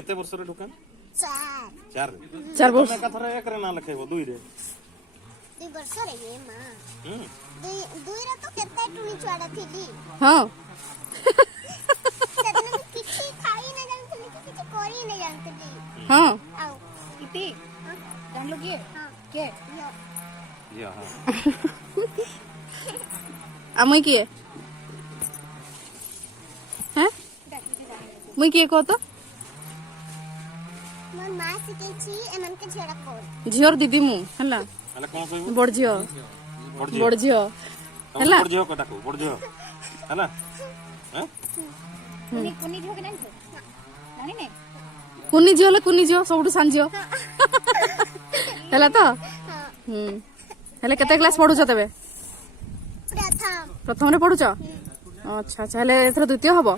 केते वर्ष रे दुकान 4 4 वर्ष का थरे एक रे ना लखेबो 2 रे 2 वर्ष रे ये मां 2 रे तो केते टुनी छुआडा थिली हां सेतने किछि खाई ना जानथली किछि करी ना जानथली हां आओ इति जान लो के या हां आमै किए हैं मुई किए को तो मोर मां सिके छी एमन के छेड़ा कोर झियोर दीदी मु हला हला कोन कहबो बड़ झियो हला बड़ झियो कटा को बड़ झियो हला हैं कुनी झो के नहीं जानी ने कुनी झियो सबटु सान झियो हला तो हेले केते क्लास पढुछ तबे प्रथम रे पढुछ अच्छा अच्छा हेले एथर द्वितीय हबो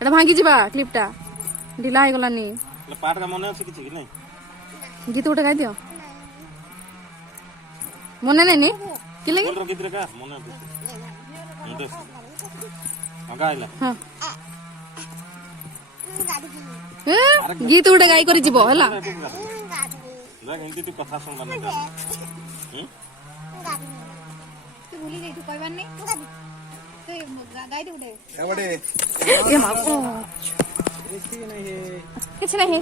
एटा भांगी जिबा क्लिपटा ढिला हे गलानी पाठ का मने अछि किछि कि नहीं गीत उठे गाई दियो मने नहीं नी कि लगे बोल रो गीत रे का मने मुंडे आगाइला हां गीत उठे गाई करी जिवो हला देख हिंदी तू कथा सुन माने का तू भूली गई तू कहबान नहीं तो गाई दे उठे ये मां कुछ नहीं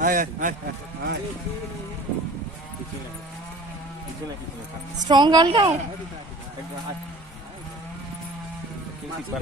हाय स्ट्रांग गर्ल का किसी पर